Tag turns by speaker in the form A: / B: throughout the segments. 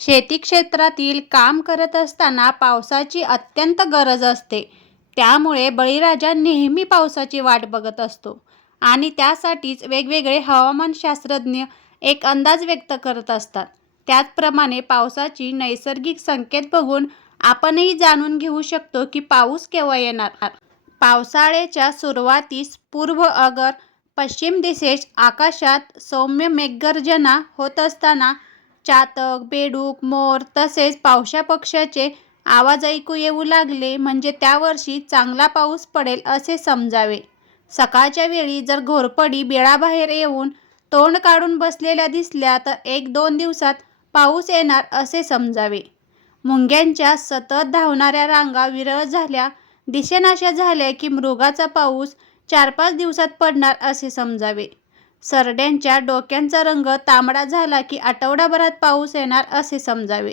A: शेती क्षेत्रातील काम करत असताना पावसाची अत्यंत गरज असते. त्यामुळे बळीराजा नेहमी पावसाची वाट बघत असतो आणि त्यासाठीच वेगवेगळे हवामानशास्त्रज्ञ एक अंदाज व्यक्त करत असतात. त्याचप्रमाणे पावसाची नैसर्गिक संकेत बघून आपणही जाणून घेऊ शकतो की पाऊस केव्हा येणार. पावसाळ्याच्या सुरुवातीस पूर्व अगर पश्चिम दिशेस आकाशात सौम्य मेघगर्जना होत असताना चातक, बेडूक, मोर तसेच पावशा पक्षाचे आवाज ऐकू येऊ लागले म्हणजे त्या वर्षी चांगला पाऊस पडेल असे समजावे. सकाळच्या वेळी जर घोरपडी बेळाबाहेर येऊन तोंड काढून बसलेल्या दिसल्या तर एक दोन दिवसात पाऊस येणार असे समजावे. मुंग्यांच्या सतत धावणाऱ्या रांगा विरळ झाल्या, दिशेनाशा झाल्या की मृगाचा पाऊस चार पाच दिवसात पडणार असे समजावे. सरड्यांच्या डोक्यांचा रंग तांबडा झाला की आठवडाभरात पाऊस येणार असे समजावे.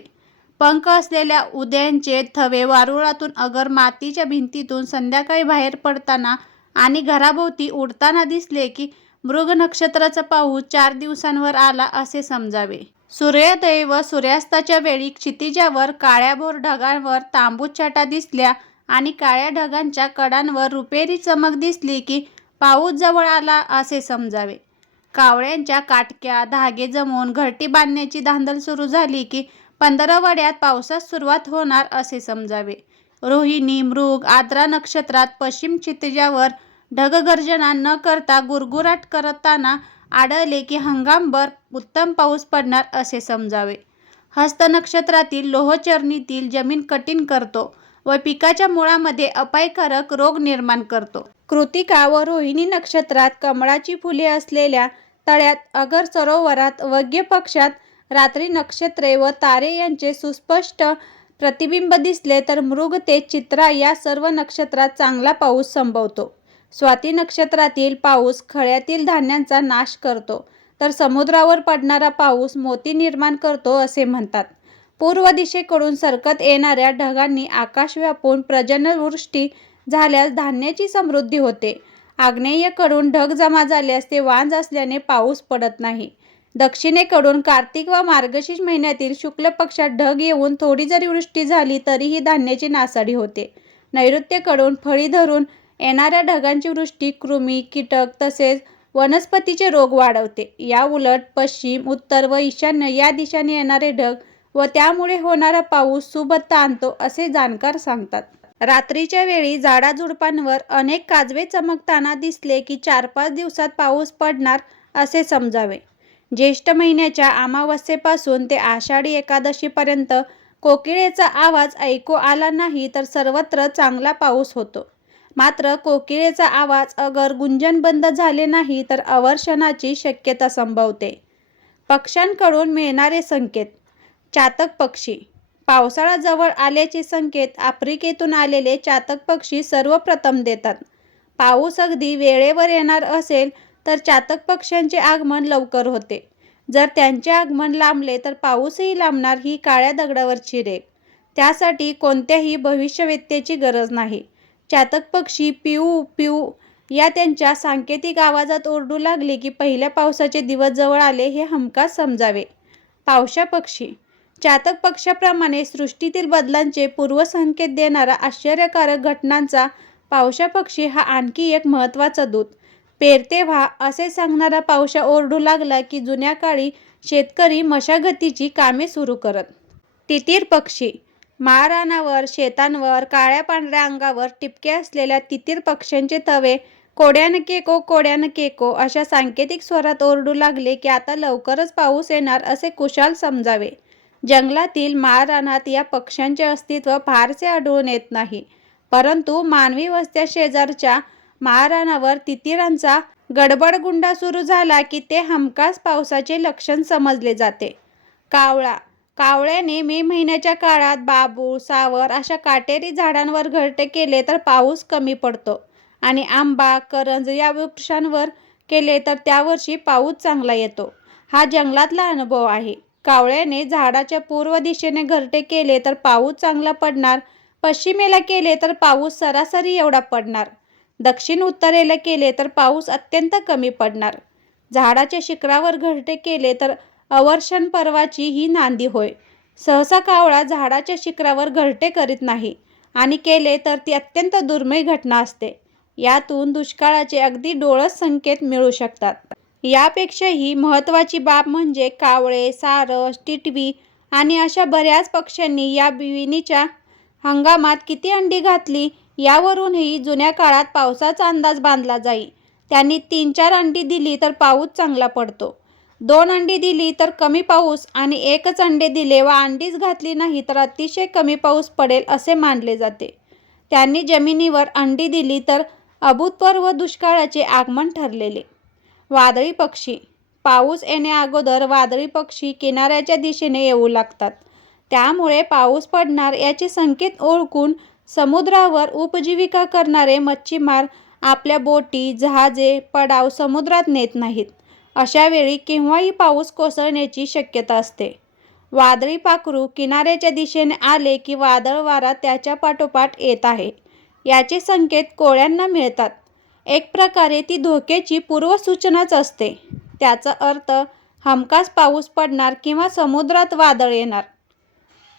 A: पंख असलेल्या उद्यांचे थवे वारुळातून अगर मातीच्या भिंतीतून संध्याकाळी बाहेर पडताना आणि घराभोवती उडताना दिसले की मृग नक्षत्राचा पाऊस चार दिवसांवर आला असे समजावे. सूर्योदय व सूर्यास्ताच्या वेळी क्षितिजावर काळ्याभोर ढगांवर तांबूस छटा दिसल्या आणि काळ्या ढगांच्या कडांवर रुपेरी चमक दिसली की पाऊस जवळ आला असे समजावे. कावळ्यांच्या काटक्या धागे जमवून घरटी बांधण्याची धांदल सुरू झाली की पंधरवड्यात पावसास सुरुवात होणार असे समजावे. रोहिणी, मृग, आद्रा नक्षत्रात पश्चिम क्षितिजावर ढगगर्जना न करता गुरगुराट करताना आढळले की हंगामभर उत्तम पाऊस पडणार असे समजावे. हस्त नक्षत्रातील लोहचरणीतील जमीन कठीण करतो व पिकाच्या मुळामध्ये अपायकारक रोग निर्माण करतो. कृतिका व रोहिणी नक्षत्रात कमळाची फुले असलेल्या तळ्यात अगर सरोवरात वग्य पक्षात रात्री नक्षत्रे व तारे यांचे सुस्पष्ट प्रतिबिंब दिसले तर मृग ते चित्रा या सर्व नक्षत्रात चांगला पाऊस संभवतो. स्वाती नक्षत्रातील पाऊस खळ्यातील धान्यांचा नाश करतो तर समुद्रावर पडणारा पाऊस मोती निर्माण करतो असे म्हणतात. पूर्व दिशेकडून सरकत येणाऱ्या ढगांनी आकाश व्यापून प्रजनवृष्टी झाल्यास धान्याची समृद्धी होते. आग्नेयेकडून ढग जमा झाल्यास ते वांज असल्याने पाऊस पडत नाही. दक्षिणेकडून कार्तिक व मार्गशीर्ष महिन्यातील शुक्ल पक्षात ढग येऊन थोडी जरी वृष्टी झाली तरीही धान्याची नासाडी होते. नैऋत्येकडून फळी धरून येणाऱ्या ढगांची वृष्टी कृमी, कीटक तसेच वनस्पतीचे रोग वाढवते. याउलट पश्चिम, उत्तर व ईशान्य या दिशांनी येणारे ढग व त्यामुळे होणारा पाऊस सुबत्ता आणतो असे जाणकार सांगतात. रात्रीच्या वेळी झाडाझुडपांवर अनेक काजवे चमकताना दिसले की चार पाच दिवसात पाऊस पडणार असे समजावे. ज्येष्ठ महिन्याच्या अमावस्येपासून ते आषाढी एकादशीपर्यंत कोकिळेचा आवाज ऐकू आला नाही तर सर्वत्र चांगला पाऊस होतो. मात्र कोकिळेचा आवाज अगर गुंजन बंद झाले नाही तर अवर्षणाची शक्यता संभवते. पक्ष्यांकडून मिळणारे संकेत. चातक पक्षी. पावसाळा जवळ आल्याचे संकेत आफ्रिकेतून आलेले चातक पक्षी सर्वप्रथम देतात. पाऊस अगदी वेळेवर येणार असेल तर चातक पक्ष्यांचे आगमन लवकर होते. जर त्यांचे आगमन लांबले तर पाऊसही लांबणार ही काळ्या दगडावरची रेघ. त्यासाठी कोणत्याही भविष्यवेत्तेची गरज नाही. चातक पक्षी पिऊ पिऊ या त्यांच्या सांकेतिक आवाजात ओरडू लागले की पहिल्या पावसाचे दिवस जवळ आले हे हमखास समजावे. पावसा पक्षी. चातक पक्षाप्रमाणे सृष्टीतील बदलांचे पूर्वसंकेत देणारा आश्चर्यकारक घटनांचा पावसा पक्षी हा आणखी एक महत्त्वाचा दूत. पेरते व्हा असे सांगणारा पावसा ओरडू लागला की जुन्या काळी शेतकरी मशागतीची कामे सुरू करत. तितीर पक्षी. माळरानावर, शेतांवर काळ्या पांढऱ्या अंगावर टिपके असलेल्या तितीर पक्ष्यांचे तवे कोड्यानं केको कोड्यानं केको अशा सांकेतिक स्वरात ओरडू लागले की आता लवकरच पाऊस येणार असे कुशाल समजावे. जंगलातील माळरानात या पक्ष्यांचे अस्तित्व फारसे आढळून येत नाही. परंतु मानवी वस्त्यांशेजारच्या माळरानावर तितिरांचा गडबडगुंडा सुरू झाला की ते हमखास पावसाचे लक्षण समजले जाते. कावळा. कावळ्याने मे महिन्याच्या काळात बाबूळ सावर अशा काटेरी झाडांवर घरटे केले तर पाऊस कमी पडतो आणि आंबा, करंज या वृक्षांवर केले तर त्या वर्षी पाऊस चांगला येतो. हा जंगलातला अनुभव आहे. कावळ्याने झाडाच्या पूर्व दिशेने घरटे केले तर पाऊस चांगला पडणार, पश्चिमेला केले तर पाऊस सरासरी एवढा पडणार, दक्षिण उत्तरेला केले तर पाऊस अत्यंत कमी पडणार. झाडाच्या शिखरावर घरटे केले तर अवर्षण पर्वाची ही नांदी होय. सहसा कावळा झाडाच्या शिखरावर घरटे करीत नाही आणि केले तर ती अत्यंत दुर्मिळ घटना असते यातून दुष्काळाचे अगदी डोळस संकेत मिळू शकतात यापेक्षाही महत्त्वाची बाब म्हणजे कावळे सारस टिटवी आणि अशा बऱ्याच पक्ष्यांनी या बिविणीच्या हंगामात किती अंडी घातली यावरूनही जुन्या काळात पावसाचा अंदाज बांधला जाई. त्यांनी तीन चार अंडी दिली तर पाऊस चांगला पडतो. दोन अंडी दिली तर कमी पाऊस आणि एकच अंडे दिले व अंडीच घातली नाही तर अतिशय कमी पाऊस पडेल असे मानले जाते. त्यांनी जमिनीवर अंडी दिली तर अभूतपूर्व दुष्काळाचे आगमन ठरलेले. वादळी पक्षी. पाऊस येण्याअगोदर वादळी पक्षी किनाऱ्याच्या दिशेने येऊ लागतात. त्यामुळे पाऊस पडणार याचे संकेत ओळखून समुद्रावर उपजीविका करणारे मच्छीमार आपल्या बोटी जहाजे पडाव समुद्रात नेत नाहीत. अशा वेळी केव्हाही पाऊस कोसळण्याची शक्यता असते. वादळी पाखरू किनाऱ्याच्या दिशेने आले की वादळ वारा त्याच्या पाठोपाठ येत आहे. याचे संकेत कोळ्यांना मिळतात. एक प्रकारे ती धोक्याची पूर्वसूचनाच असते. त्याचा अर्थ हमखास पाऊस पडणार किंवा समुद्रात वादळ येणार.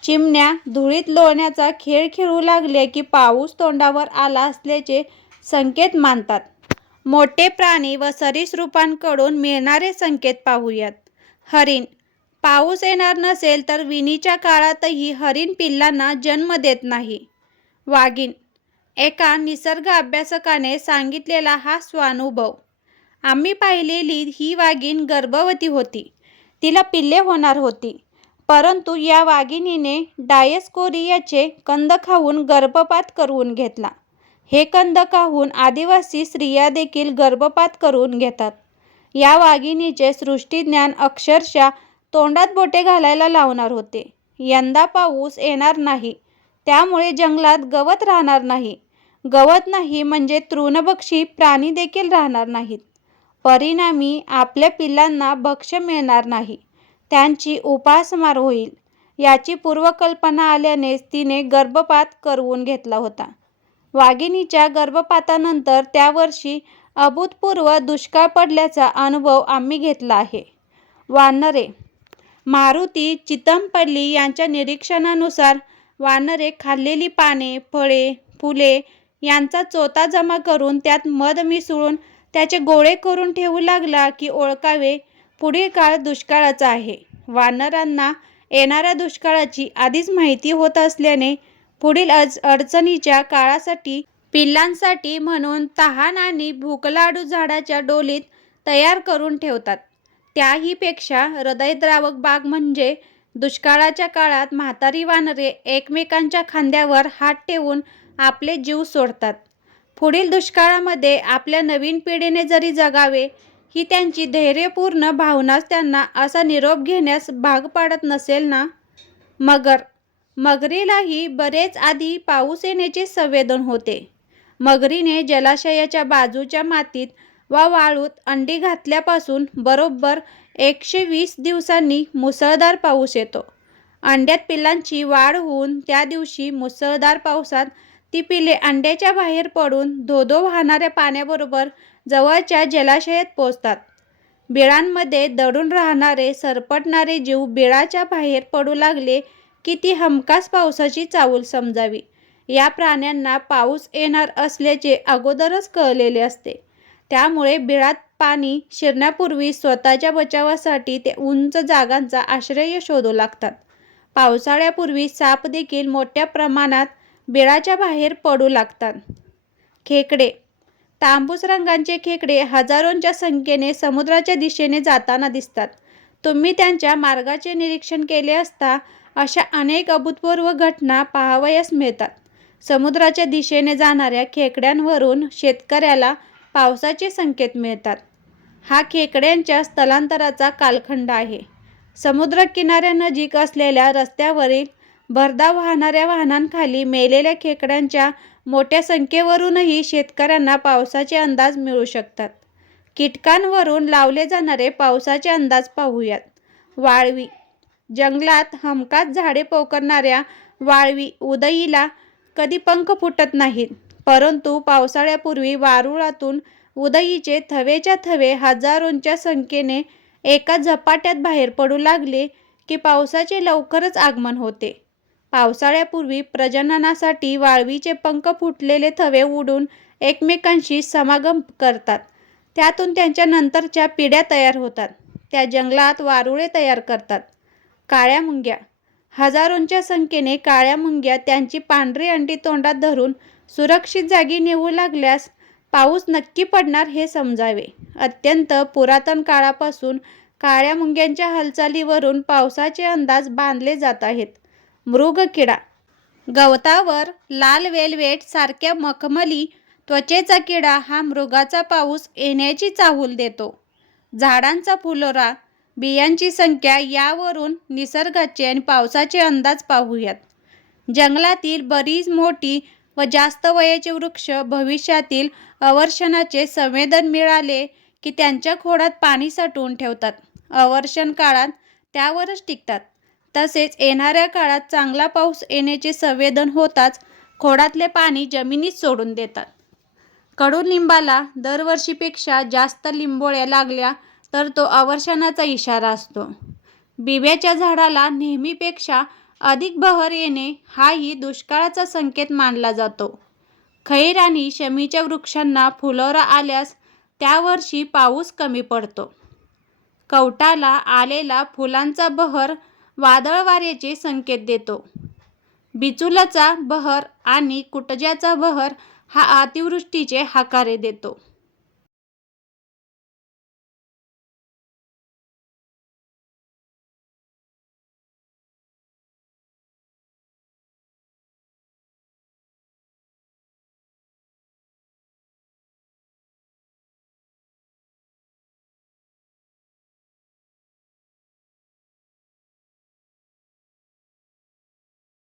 A: चिमण्या धुळीत लोळण्याचा खेळ खेळू लागले की पाऊस तोंडावर आला असल्याचे संकेत मानतात. मोठे प्राणी व सरीसृपांकडून मिळणारे संकेत पाहूयात. हरिण पाऊस येणार नसेल तर विणीच्या काळातही हरिण पिल्लांना जन्म देत नाही. वाघीण एका निसर्ग अभ्यासकाने सांगितलेला हा स्वानुभव. आम्ही पाहिलेली ही वाघीण गर्भवती होती. तिला पिल्ले होणार होती. परंतु या वाघिणीने डायस्कोरियाचे कंद खाऊन गर्भपात करून घेतला. हे कंद खाऊन आदिवासी स्त्रिया देखील गर्भपात करून घेतात. या वाघिणीचे सृष्टीज्ञान अक्षरशः तोंडात बोटे घालायला लावणार होते. यंदा पाऊस येणार नाही. त्यामुळे जंगलात गवत राहणार नाही. गवत नाही म्हणजे तृणभक्षी प्राणी देखील राहणार नाहीत. परिणामी आपल्या पिल्लांना भक्ष्य मिळणार नाही. त्यांची उपासमार होईल. याची पूर्वकल्पना आल्यानेच तिने गर्भपात करवून घेतला होता. वाघिणीच्या गर्भपातानंतर त्या वर्षी अभूतपूर्व दुष्काळ पडल्याचा अनुभव आम्ही घेतला आहे. वानरे. मारुती चितमपल्ली यांच्या निरीक्षणानुसार वानरे खाल्लेली पाने फळे फुले यांचा चोथा जमा करून त्यात मध मिसळून त्याचे गोळे करून ठेवू लागला की ओळखावे पुढील काळ दुष्काळाचा आहे. वानरांना येणाऱ्या दुष्काळाची आधीच माहिती होत असल्याने पुढील अज अडचणीच्या काळासाठी पिल्लांसाठी म्हणून तहान आणि भूकलाडू झाडाच्या डोलीत तयार करून ठेवतात. त्याहीपेक्षा हृदयद्रावक बाग म्हणजे दुष्काळाच्या काळात म्हातारी वानरे एकमेकांच्या खांद्यावर हात ठेवून आपले जीव सोडतात. पुढील दुष्काळामध्ये आपल्या नवीन पिढीने जरी जगावे ही त्यांची धैर्यपूर्ण भावनाच त्यांना असा निरोप घेण्यास भाग पाडत नसेल ना? मगर मगरीलाही बरेच आधी पाऊस येण्याचे संवेदन होते. मगरीने जलाशयाच्या बाजूच्या मातीत वा वाळूत अंडी घातल्यापासून बरोबर एकशे वीस दिवसांनी मुसळधार पाऊस येतो. अंड्यात पिल्लांची वाढ होऊन त्या दिवशी मुसळधार पावसात ती पिले अंड्याच्या बाहेर पडून धोधो वाहणाऱ्या पाण्याबरोबर जवळच्या जलाशयात पोचतात बिळांमध्ये दडून राहणारे सरपटणारे जीव बिळाच्या बाहेर पडू लागले की ती हमखास पावसाची चावूल समजावी. या प्राण्यांना पाऊस येणार असल्याचे अगोदरच कळलेले असते. त्यामुळे बिळात पाणी शिरण्यापूर्वी स्वतःच्या बचावासाठी ते उंच जागांचा आश्रय शोधू लागतात. पावसाळ्यापूर्वी साप देखील मोठ्या प्रमाणात बिळाच्या बाहेर पडू लागतात. खेकडे. तांबूस रंगांचे खेकडे हजारोंच्या संख्येने समुद्राच्या दिशेने जाताना दिसतात. तुम्ही त्यांच्या मार्गाचे निरीक्षण केले असता अशा अनेक अभूतपूर्व घटना पाहावयास मिळतात. समुद्राच्या दिशेने जाणाऱ्या खेकड्यांवरून शेतकऱ्याला पावसाचे संकेत मिळतात. हा खेकड्यांच्या स्थलांतराचा कालखंड आहे. समुद्रकिनाऱ्यानजीक असलेल्या रस्त्यावरील भरधाव वाहणाऱ्या वाहनांखाली मेलेल्या खेकड्यांच्या मोठ्या संख्येवरूनही शेतकऱ्यांना पावसाचे अंदाज मिळू शकतात. कीटकांवरून लावले जाणारे पावसाचे अंदाज पाहूयात. वाळवी. जंगलात हमखास झाडे पोखरणाऱ्या वाळवी उदयीला कधी पंख फुटत नाहीत परंतु पावसाळ्यापूर्वी वारुळातून उदयीचे थवेच्या थवे हजारोंच्या संख्येने एका झपाट्यात बाहेर पडू लागले की पावसाचे लवकरच आगमन होते. पावसाळ्यापूर्वी प्रजननासाठी वाळवीचे पंख फुटलेले थवे उडून एकमेकांशी समागम करतात. त्यातून त्यांच्या नंतरच्या पिढ्या तयार होतात. त्या जंगलात वारुळे तयार करतात. काळ्या मुंग्या. हजारोंच्या संख्येने काळ्या मुंग्या त्यांची पांढरी अंडी तोंडात धरून सुरक्षित जागी नेऊ लागल्यास पाऊस नक्की पडणार हे समजावे. अत्यंत पुरातन काळापासून काळ्या मुंग्यांच्या हालचालीवरून पावसाचे अंदाज बांधले जात आहेत. मृगकिडा. गवतावर लाल वेलवेट सारख्या मखमली त्वचेचा किडा हा मृगाचा पाऊस येण्याची चाहूल देतो. झाडांचा फुलोरा बियांची संख्या यावरून निसर्गाचे आणि पावसाचे अंदाज पाहूयात. जंगलातील बरीच मोठी व जास्त वयाचे वृक्ष भविष्यातील अवर्षणाचे संवेदन मिळाले की त्यांच्या खोडात पाणी साठवून ठेवतात. अवर्षण काळात त्यावरच टिकतात. तसेच येणाऱ्या काळात चांगला पाऊस येण्याचे संवेदन होताच खोडातले पाणी जमिनीत सोडून देतात. कडुलिंबाला दरवर्षीपेक्षा जास्त लिंबोळ्या लागल्या तर तो अवर्षणाचा इशारा असतो. बिब्याच्या झाडाला नेहमीपेक्षा अधिक बहर येणे हाही दुष्काळाचा संकेत मानला जातो. खैर आणि शमीच्या वृक्षांना फुलोरा आल्यास त्या वर्षी पाऊस कमी पडतो. कवटाला आलेला फुलांचा बहर वादळ वाऱ्याचे संकेत देतो. बिचुलाचा बहर आणि कुटज्याचा बहर हा अतिवृष्टीचे हाकारे देतो.